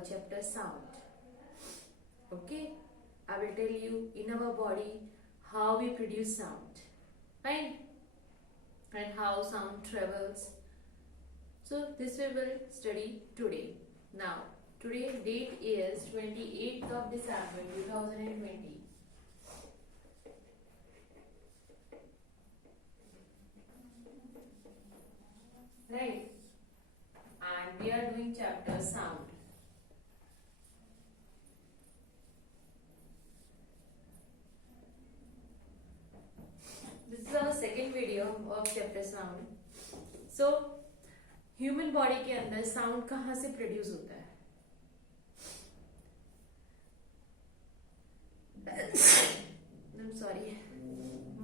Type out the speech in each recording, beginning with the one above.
our chapter sound. Okay, I will tell you in our body how we produce sound, fine, and how sound travels. So this we will study today. Now, today date is 28th of December 2020. Right, and we are doing chapter sound. This is our second video of chapter sound. So human body के अंदर साउंड कहाँ से प्रोड्यूस होता है? सॉरी,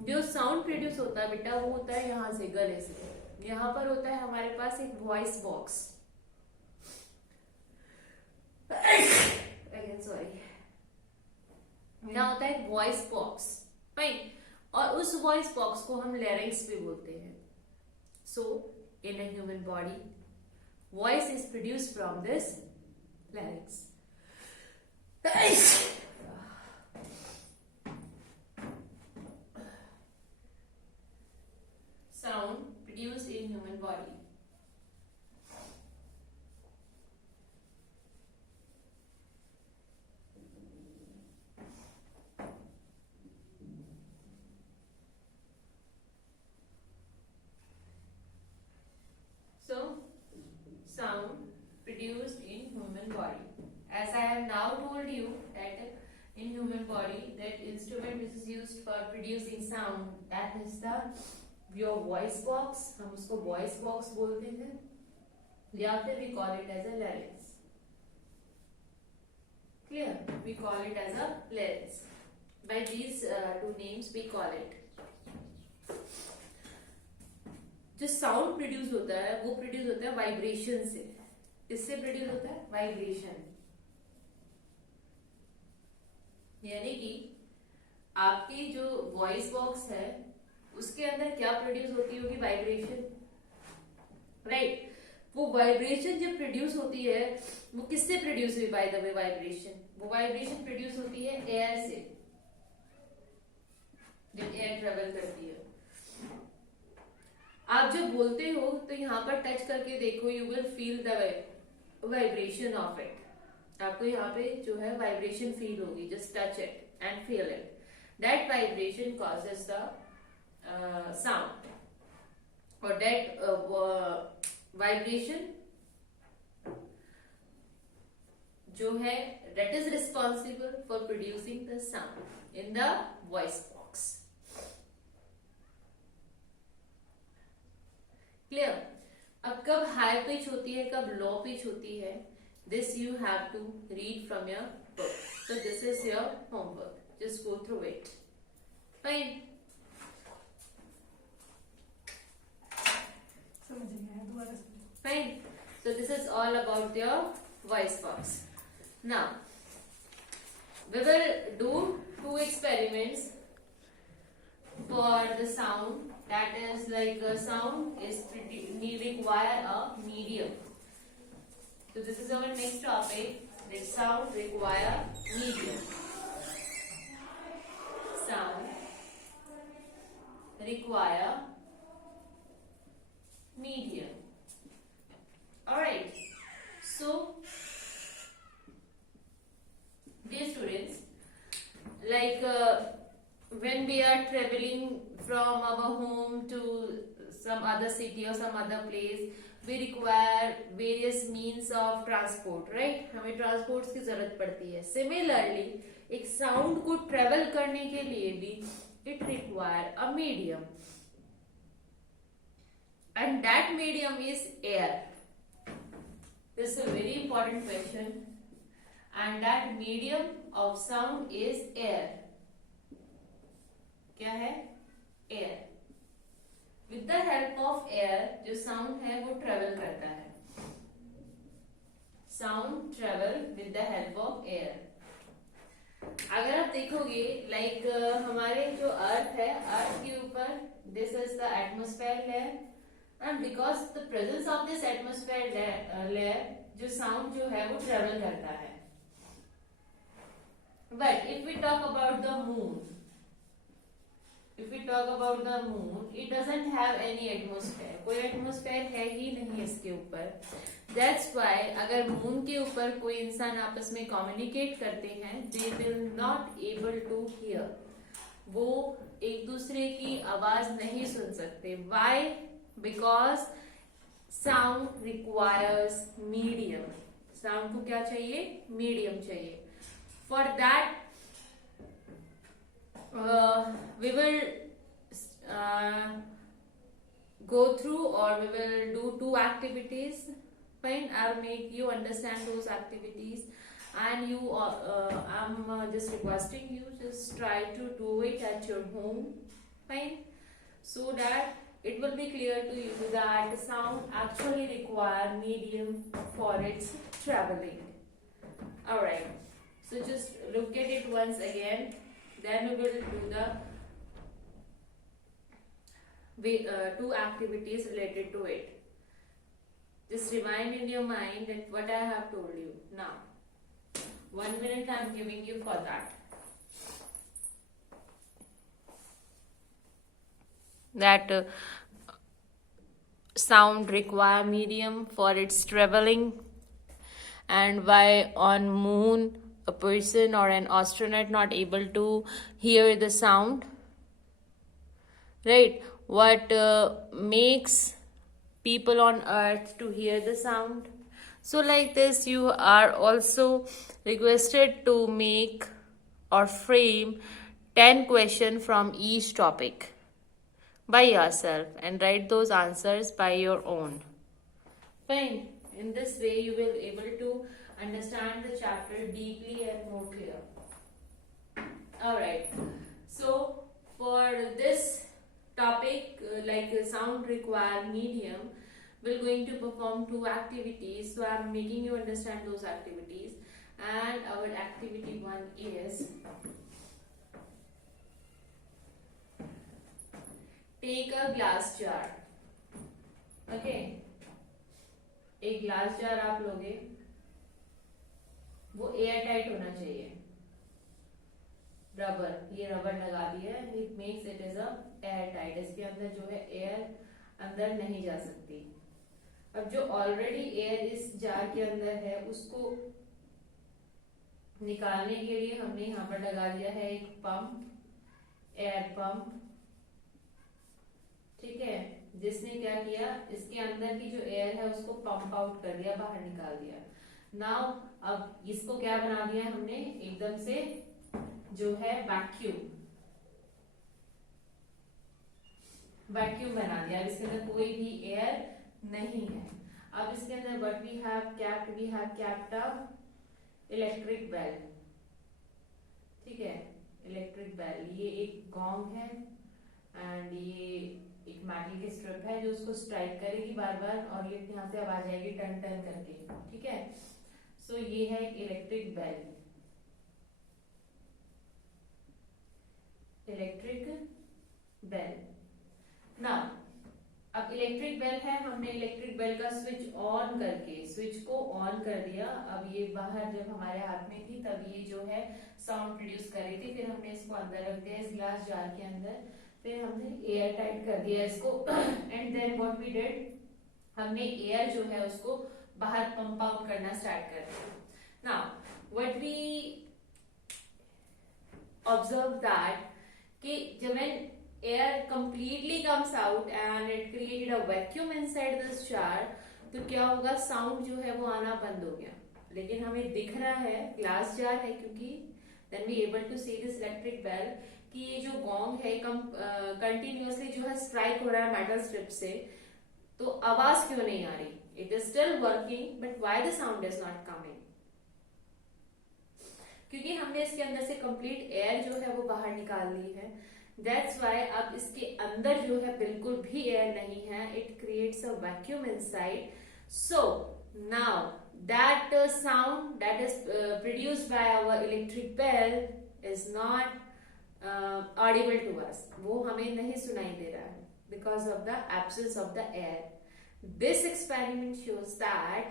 जो sound produce होता है बेटा वो होता है यहाँ से, गले से. यहाँ पर होता है हमारे पास एक वॉइस बॉक्स. अगेन सॉरी, यहाँ होता है वॉइस बॉक्स, फाइन. और उस वॉइस बॉक्स को हम लैरिंक्स भी बोलते हैं. सो in a human body, voice is produced from this larynx. Sound produced in human body. So, sound produced in human body. As I have now told you that in human body, that instrument which is used for producing sound, that is the your voice box. हम उसको voice box बोलते हैं, या फिर we call it as a larynx. Clear? We call it as a larynx. By these two names we call it. जो sound produce होता है वो प्रोड्यूस होता है वाइब्रेशन से. इससे प्रोड्यूस होता है वाइब्रेशन. यानी कि आपकी जो वॉइस बॉक्स है उसके अंदर क्या प्रोड्यूस होती होगी? Vibration, right. वो वाइब्रेशन जब प्रोड्यूस होती है वो किससे प्रोड्यूस हुई? बाय द वे वाइब्रेशन, वो वाइब्रेशन प्रोड्यूस होती है एयर से. जब एयर ट्रेवल करती है, आप जब बोलते हो तो यहाँ पर टच करके देखो, you will feel the vibration of it. आपको यहाँ पे जो है वाइब्रेशन फील होगी. Just touch it and feel it. That vibration causes the sound, और दैट वाइब्रेशन जो है that is responsible for producing the sound in the voice box. Clear? अब कब हाई पिच होती है, कब लो पिच होती है, this you have to read from your book. So this is your homework. Just go through it. Fine. Fine. So this is all about your voice box. Now we will do 2 experiments for the sound. That is like sound is require a medium. So this is our next topic. That sound require medium. Sound require medium. All right. So, dear students, like when we are traveling from our home to some other city or some other place, we require various means of transport, right? हमें ट्रांसपोर्ट की जरूरत पड़ती है. Similarly, एक साउंड को ट्रेवल करने के लिए भी it require a medium, and that medium is air. This is a very important question, and that medium of sound is air. क्या है? Air. With the help of air जो साउंड है वो ट्रेवल करता है. Sound travel with the help of air. अगर आप देखोगे लाइक हमारे जो अर्थ है, अर्थ के ऊपर this is the atmosphere layer, and because the presence of this atmosphere layer, जो साउंड जो है वो ट्रेवल करता है. But if we talk about the moon, if we talk about the moon, it doesn't have any atmosphere. कोई atmosphere है ही नहीं इसके ऊपर. That's why अगर moon के ऊपर कोई इंसान आपस में communicate करते हैं, they will not able to hear. वो एक दूसरे की आवाज नहीं सुन सकते. Why? Because sound requires medium. Sound को क्या चाहिए? Medium चाहिए. For that we will go through, or we will do 2 activities. Fine, I'll make you understand those activities, and you I'm just requesting you just try to do it at your home. Fine, so that it will be clear to you that sound actually require medium for its traveling. All right, so just look at it once again. Then we will do the 2 activities related to it. Just remind in your mind that what I have told you. Now, 1 minute I am giving you for that. That sound require medium for its traveling, and why on moon a person or an astronaut not able to hear the sound, right? What makes people on earth to hear the sound? So like this, you are also requested to make or frame 10 questions from each topic by yourself and write those answers by your own. Fine. In this way, you will able to understand the chapter deeply and more clear. Alright, so for this topic, like sound require medium, we're going to perform 2 activities. So I'm making you understand those activities, and our activity 1 is take a glass jar. Okay, एक glass jar आप लोगे, वो air tight होना चाहिए. रबर, ये रबर लगा दिया है, it makes it is a air tight. इसके अंदर जो है एयर अंदर नहीं जा सकती. अब जो ऑलरेडी एयर इस जार के अंदर है उसको निकालने के लिए हमने यहाँ पर लगा दिया है एक पंप, एयर पंप. ठीक है, जिसने क्या किया, इसके अंदर की जो एयर है उसको पंप आउट कर दिया, बाहर निकाल दिया. नाउ अब इसको क्या बना दिया हमने, एकदम से जो है वैक्यूम बना दिया. अब इसके अंदर कोई भी एयर नहीं है. अब इसके अंदर what we have kept a electric bell. ठीक है, इलेक्ट्रिक बेल, ये एक गॉन्ग है एंड ये एक मेटल की स्ट्रिप है जो उसको स्ट्राइक करेगी बार बार, और ये यहाँ से आवाज आएगी टन टन करके. ठीक है, सो ये है एक इलेक्ट्रिक बेल. नाउ अब इलेक्ट्रिक बेल है, हमने इलेक्ट्रिक बेल का स्विच ऑन करके स्विच को ऑन कर दिया. अब ये बाहर जब हमारे हाथ में थी तब ये जो है साउंड प्रोड्यूस कर रही थी. फिर हमने इसको अंदर रख दिया इस ग्लास जार के अंदर, फिर हमने एयर टाइट कर दिया इसको. And then what we did, हमने एयर जो है उसको बाहर पंप आउट करना स्टार्ट कर दिया. Now what we observe that कि जब air completely comes out and it created a vacuum inside this jar, तो क्या होगा, साउंड जो है वो आना बंद हो गया. लेकिन हमें दिख रहा है ग्लास जार है, क्योंकि then we able to see this electric bell कि ये जो गोंग है कंटिन्यूअसली जो है स्ट्राइक हो रहा है मेटल स्ट्रिप से. तो आवाज क्यों नहीं आ रही? It is still working, but why the sound is not coming? क्योंकि हमने इसके अंदर से कंप्लीट एयर जो है वो बाहर निकाल ली है. That's why अब इसके अंदर जो है बिल्कुल भी एयर नहीं है. It creates a vacuum inside. So now that sound that is produced by our electric bell is not audible to us. वो हमें नहीं सुनाई दे रहा है because of the absence of the air. This experiment shows that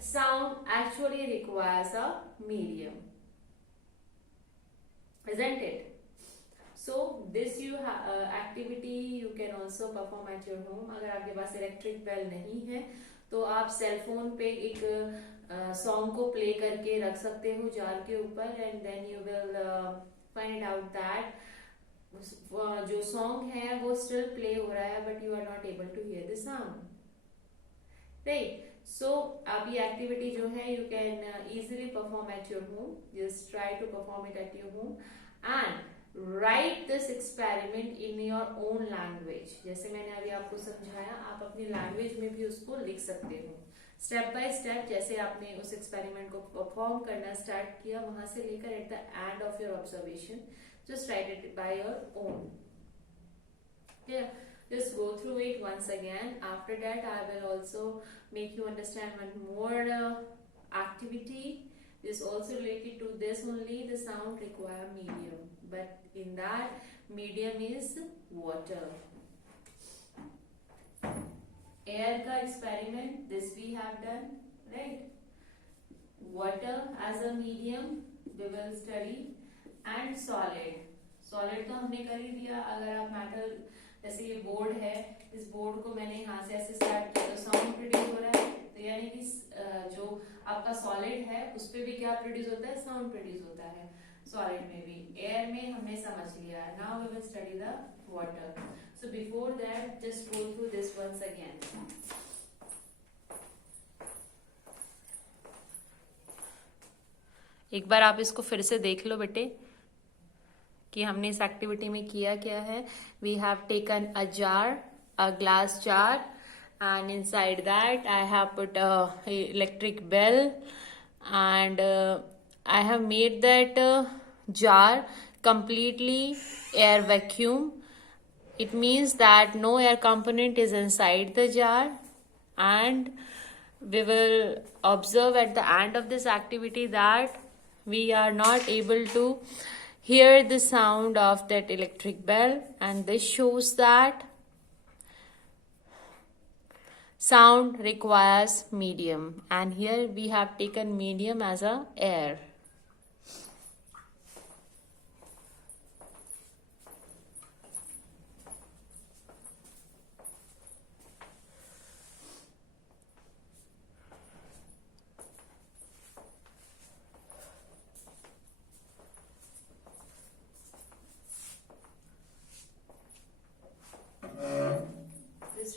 sound actually requires a medium, isn't it? So this activity you can also perform at your home. अगर आपके पास electric bell नहीं है तो आप सेल फोन पे एक सॉन्ग को प्ले करके रख सकते हो जार के ऊपर, and then you will find out that जो सॉन्ग है वो स्टिल प्ले हो रहा है but you are not able to hear the sound, right? So अब ये एक्टिविटी जो है you can easily perform at your home. Just try to perform it at your home and write this experiment in your own language. जैसे मैंने अभी आपको समझाया, आप अपनी लैंग्वेज में भी उसको लिख सकते हो स्टेप बाय स्टेप. जैसे आपने उस एक्सपेरिमेंट को परफॉर्म करना स्टार्ट किया, वहां से लेकर at the end of your observation just write it by your own. Yeah, just go through it once again. After that I will also make you understand one more activity. This also related to this only. The sound require medium, but in that medium is water. Air ka experiment, this we have done, right? Water as a medium we will study, and solid तो हमने कर ही दिया. अगर आप मेटल, जैसे ये बोर्ड है, इस बोर्ड को मैंने यहाँ से ऐसे स्टार्ट किया तो साउंड प्रोड्यूस हो रहा है. तो यानी कि जो आपका सॉलिड है उस पे भी क्या प्रोड्यूस होता है? साउंड प्रोड्यूस होता है. सॉलिड में भी, एयर में हमने समझ लिया. Now we will study the water. So before that just go through this once again. एक बार आप इसको फिर से देख लो बेटे कि हमने इस एक्टिविटी में किया क्या है. We have taken a jar, a glass jar, and inside that I have put a electric bell, and I have made that jar completely air vacuum. It means that no air component is inside the jar, and we will observe at the end of this activity that we are not able to hear the sound of that electric bell, and this shows that sound requires medium, and here we have taken medium as a air.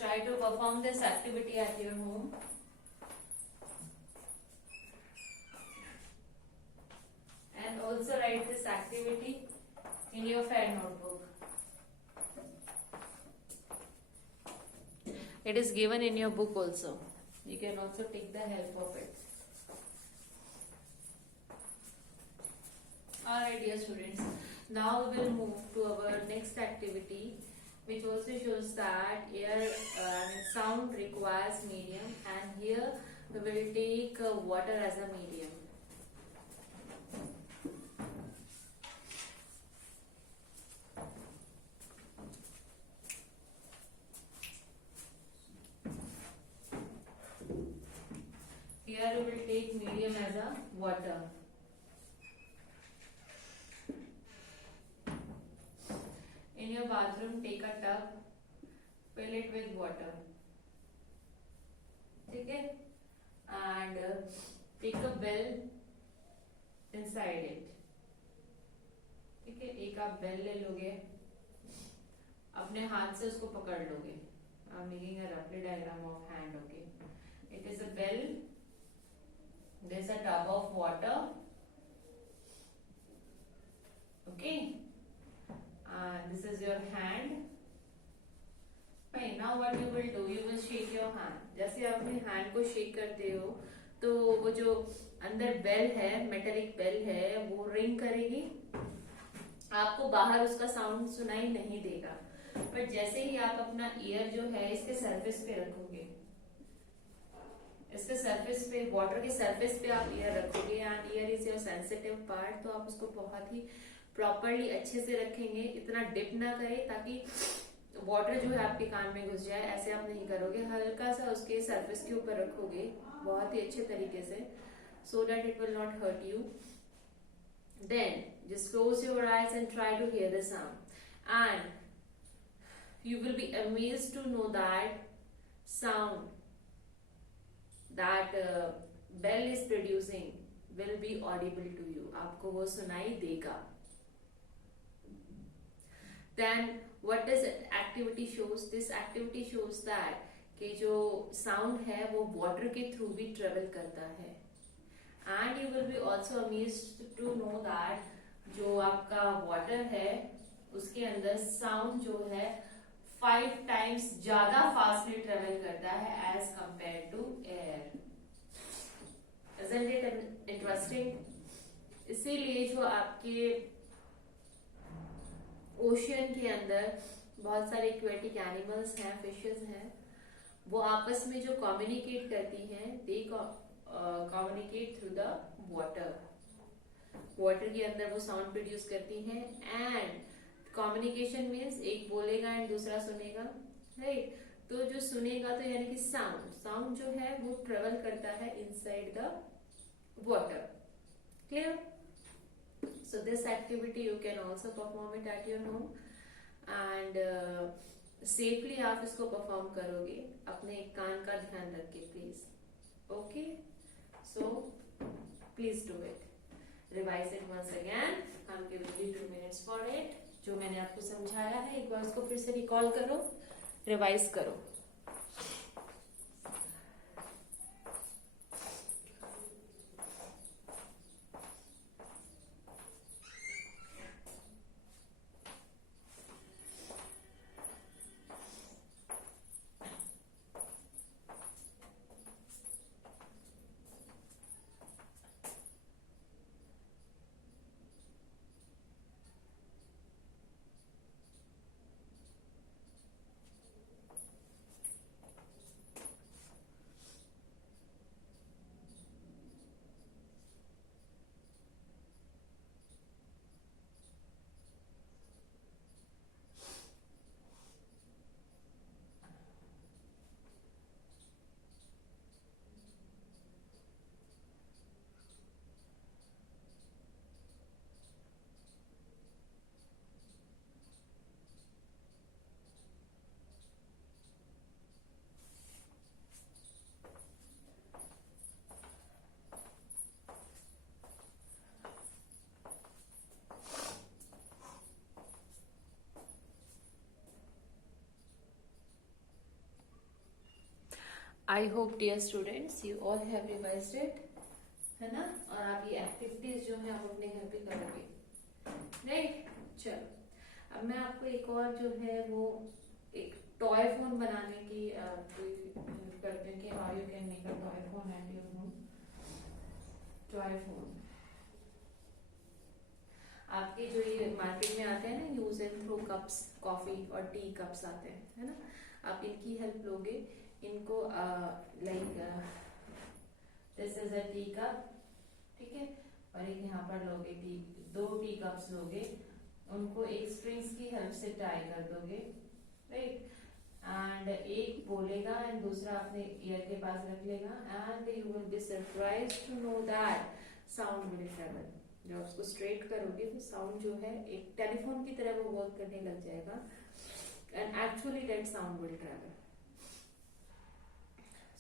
Try to perform this activity at your home. And also write this activity in your fair notebook. It is given in your book also. You can also take the help of it. Alright, dear students. Now we will move to our next activity, which also shows that sound requires medium, and here we will take water as a medium. Here we will take medium as a water. In your bathroom, take a tub, fill it with water. Okay? And take a bell inside it. ठीक है, एक आप बेल ले लोगे, अपने हाथ से उसको पकड़ लोगे. I'm making a roughly diagram of hand. Okay, it is a bell. There's a tub of water. Okay. This is your hand. Fine. Now what you will do? You will shake your hand. जैसे आप अपने hand को shake करते हो, तो वो जो अंदर बेल है, मेटेलिक बेल है, वो रिंग करेगी. आपको बाहर उसका साउंड सुनाई नहीं देगा, बट जैसे ही आप अपना ईयर जो है इसके सरफेस पे रखोगे, इसके सरफेस पे, वाटर के सरफेस पे आप ईयर रखोगे, and year is your sensitive part, तो आप उसको बहुत ही प्रॉपरली अच्छे से रखेंगे. इतना डिप ना करें ताकि वाटर जो है आपके कान में घुस जाए, ऐसे आप नहीं करोगे, हल्का सा उसके सरफेस के ऊपर रखोगे बहुत ही अच्छे तरीके से, so that it will not hurt you. Then just close your eyes and try to hear the sound, and you will be amazed to know that sound that bell is producing will be audible to you. आपको वो सुनाई देगा. Then what does activity shows? This activity shows that कि जो sound है वो water के through भी travel करता है. And you will be also amazed to know that जो आपका water है उसके अंदर sound जो है 5 times ज्यादा fastly travel करता है as compared to air. Isn't it interesting? इसीलिए जो आपके ओशियन के अंदर बहुत सारे एक्वेटिक एनिमल्स हैं, फिशेस हैं, वो आपस में जो कम्युनिकेट करती हैं, दे communicate through the water. Water के अंदर वो साउंड प्रोड्यूस करती हैं. एंड कम्युनिकेशन मीन्स एक बोलेगा एंड दूसरा सुनेगा, राइट? तो जो सुनेगा तो यानी कि साउंड जो है वो ट्रेवल करता है inside the water. Clear? So this activity you can also perform it at your home and safely आप इसको perform करोगे अपने कान का ध्यान रख के, please. Okay? So please do it. Revise it once again. I'll give you 2 minutes for it. जो मैंने आपको समझाया है एक बार उसको फिर से रिकॉल करो, रिवाइज करो. I hope dear students you all have revised it, है ना? और आप ये एक्टिविटीज जो है आप अपने घर पे करोगे, राइट? चलो अब मैं आपको एक और जो है वो एक टॉय फोन बनाने की करते हैं कि how you can make a toy phone at your home. Toy phone आपके जो ये मार्केट में आते हैं ना, use and throw cups, coffee और टी कप्स आते हैं, है ना? आप इनकी हेल्प लोगे. इनको like this is a tea cup, ठीक है, और एक यहाँ पर लोगे टी, 2 टी कप्स लोगे, उनको एक स्ट्रिंग्स की हेल्प से टाई कर दोगे, राइट? एंड एक बोलेगा एंड दूसरा अपने ईयर के पास रख लेगा and you will be surprised to know that sound will travel. जब उसको स्ट्रेट करोगे तो साउंड जो है एक टेलीफोन की तरह वो वर्क करने लग जाएगा and actually that sound will travel.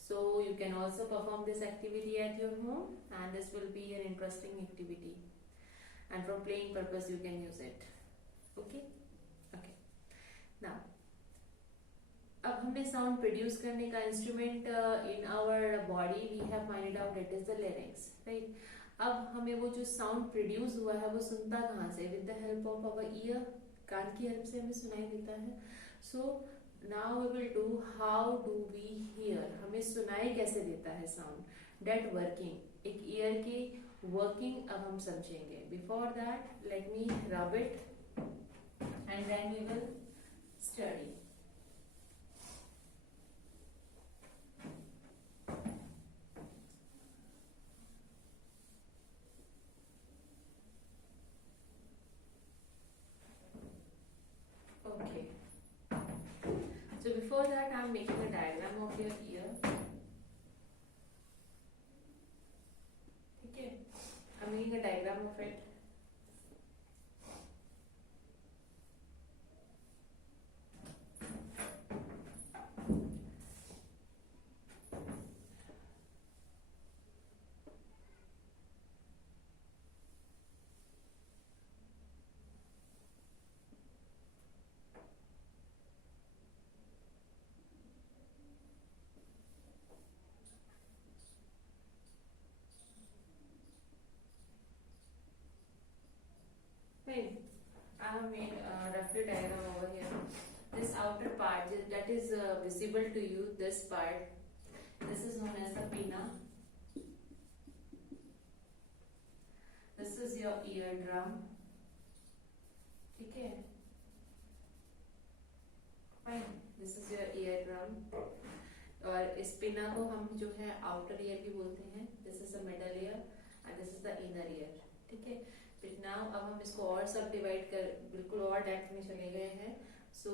So you can also perform this activity at your home and this will be an interesting activity and for playing purpose you can use it. Okay? Okay. Now अब हमने sound produce करने का instrument in our body we have find out it is the larynx, right? अब हमें वो जो sound produce हुआ है वो सुनता कहाँ से? With the help of our ear, कान की हेल्प से हमें सुनाई देता है. So now we will do how do we hear, हमें सुनाई कैसे देता है साउंड, दैट वर्किंग, एक ईयर की वर्किंग अब हम समझेंगे. Before that let me rub it and then we will study. Okay. before that I'm making a diagram of your ear. ठीक है, I'm making a diagram of it. Fine. I have made a roughly diagram over here. This outer part that is visible to you, this part, this is known as the pinna. This is your eardrum. ठीक है? Fine. This is your eardrum. और इस पिना को हम जो है outer ear भी बोलते हैं. This is the middle ear and this is the inner ear. ठीक है? Now अब हम इसको और सब डिवाइड कर बिल्कुल और डेप्थ में चले गए हैं. So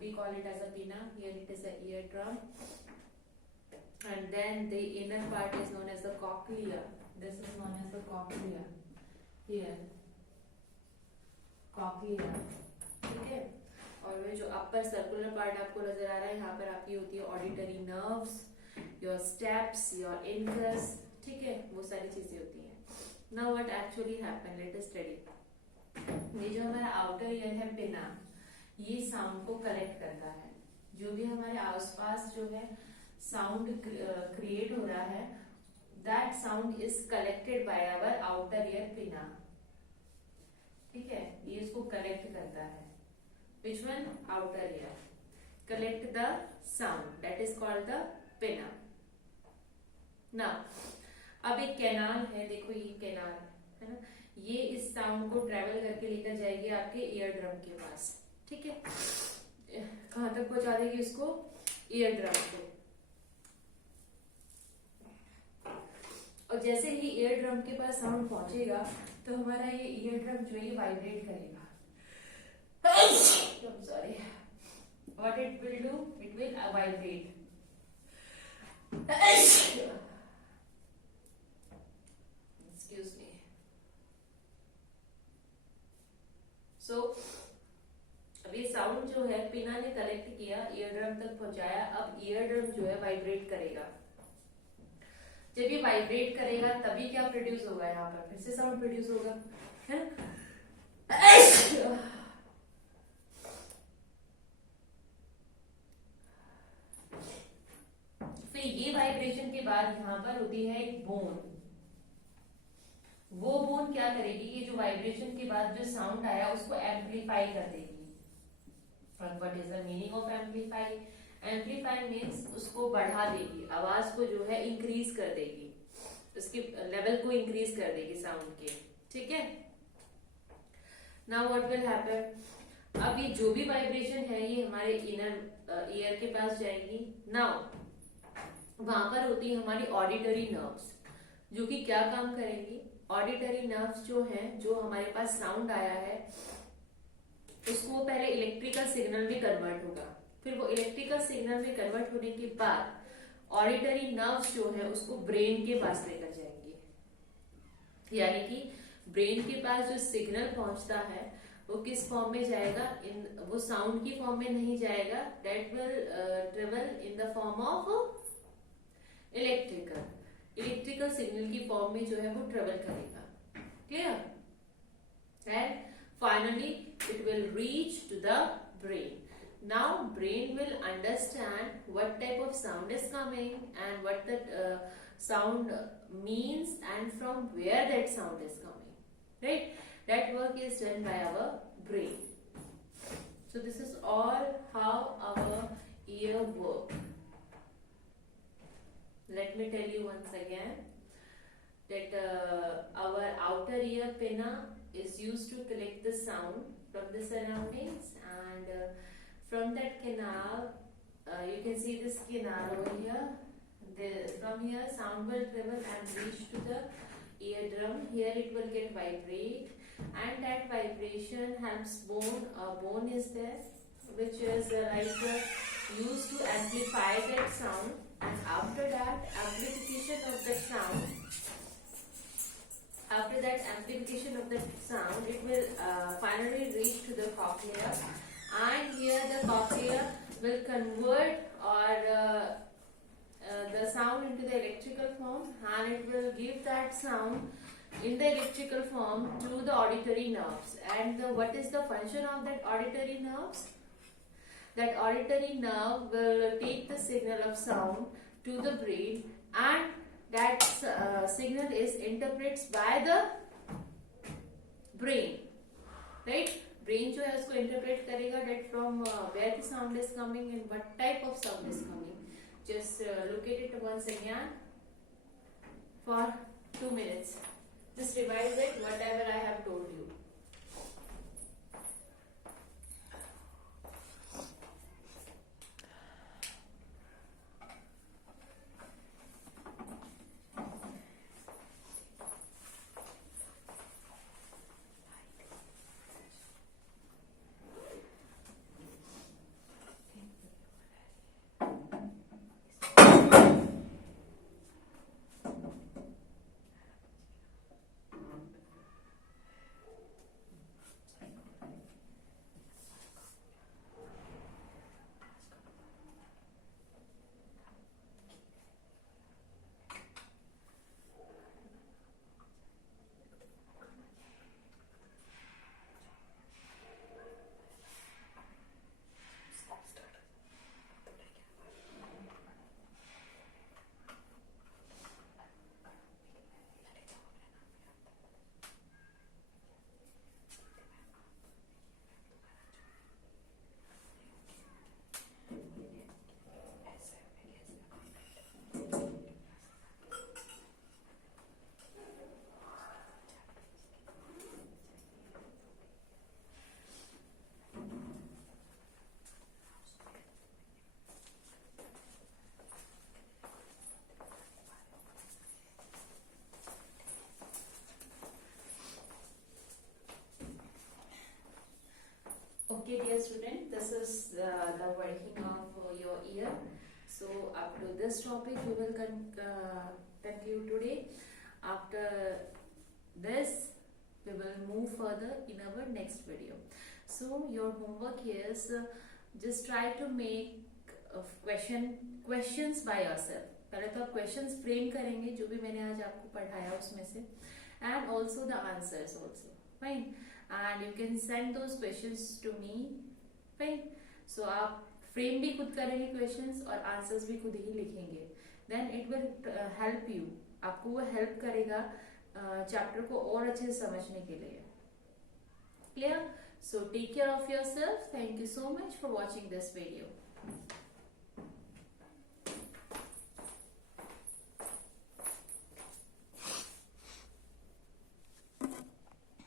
we call it as a pinna. Here it is a eardrum, and then the inner part is known as the cochlea. This is known as the cochlea. Here cochlea. ठीक है. और वे जो अपर सर्कुलर पार्ट आपको नजर आ रहा है, यहाँ पर आपकी होती है auditory nerves, your steps, your incus. ठीक है, वो सारी चीजें होती हैं. Now what actually happened? Let us study. ये जो हमारा आउटर ईयर है पिना, ये साउंड को कलेक्ट करता है. जो भी हमारे आसपास जो है साउंड क्रिएट हो रहा है, that sound is collected by our outer ear pinna. ठीक है, ये इसको कलेक्ट करता है. Which one? Outer ear. Collect the sound. That is called the pinna. Now अब एक कैनाल है, देखो ये कैनाल है ना, ये इस साउंड को ट्रेवल करके लेकर जाएगी आपके ईयर ड्रम के पास. ठीक है, कहां तक पहुंचा देगी उसको? ईयर ड्रम को. और जैसे ही ईयर ड्रम के पास साउंड पहुंचेगा तो हमारा ये ईयर ड्रम जो है वाइब्रेट करेगा. Sorry, what it will do? It will vibrate. So, अब ये साउंड जो है पिना ने कलेक्ट किया, ईयर ड्रम तक पहुंचाया. अब ईयर ड्रम जो है वाइब्रेट करेगा. जब ये वाइब्रेट करेगा तभी क्या प्रोड्यूस होगा? यहाँ पर फिर से साउंड प्रोड्यूस होगा, है ना. फिर ये वाइब्रेशन के बाद यहाँ पर होती है एक बोन. वो बोन क्या करेगी? ये जो वाइब्रेशन के बाद जो साउंड आया उसको एम्पलीफाई कर देगी. What is the meaning of amplify? Amplify means उसको बढ़ा देगी, आवाज को जो है इंक्रीज कर देगी, उसके लेवल को इंक्रीज कर देगी साउंड के. ठीक है. Now what will happen? अब ये जो भी वाइब्रेशन है ये हमारे इनर ईयर के पास जाएगी. नाउ वहां पर होती है हमारी ऑडिटरी नर्व्स, जो कि क्या काम करेंगी? ऑडिटरी नर्व्स जो हैं, जो हमारे पास साउंड आया है उसको पहले इलेक्ट्रिकल सिग्नल में कन्वर्ट होगा. फिर वो इलेक्ट्रिकल सिग्नल में कन्वर्ट होने के बाद ऑडिटरी नर्व्स जो है उसको ब्रेन के पास लेकर जाएंगे. यानी कि ब्रेन के पास जो सिग्नल पहुंचता है वो किस फॉर्म में जाएगा? वो साउंड की फॉर्म में नहीं जाएगा. That will travel in the form of electrical signal की फॉर्म में जो है वो ट्रेवल करेगा. Clear? And finally it will reach to the brain. Now brain will understand what type of sound is coming and what that sound means and from where that sound is coming. Right? That work is done by our brain. So this is all how our ear work. Let me tell you once again that our outer ear pinna is used to collect the sound from the surroundings, and from that canal you can see this canal over here. From here sound will travel and reach to the eardrum. Here it will get vibrate, and that vibration helps bone. Bone is there, which is like used to amplify that sound, and after that amplification of that sound, it will finally reach to the cochlea, and here the cochlea will convert the sound into the electrical form, and it will give that sound in the electrical form to the auditory nerves. And what is the function of that auditory nerves? That auditory nerve will take the signal of sound to the brain, and that signal is interpreted by the brain, right? Brain जो है उसको interpret करेगा that from where the sound is coming and what type of sound is coming. Just look at it once again for 2 minutes. Just revise it whatever I have told you. Okay, dear student, this is the working of your ear. So up to this topic we will conclude today. After this we will move further in our next video. So your homework is just try to make questions by yourself. पहले तो आप questions frame करेंगे जो भी मैंने आज आपको पढ़ाया उसमें से, and also the answers also. Fine. And you can send those questions to me. Fine. So आप frame भी खुद करेंगे questions और answers भी खुद ही लिखेंगे. Then it will help you. आपको वो help करेगा chapter को और अच्छे से समझने के लिए. Clear? So take care of yourself. Thank you so much for watching this video.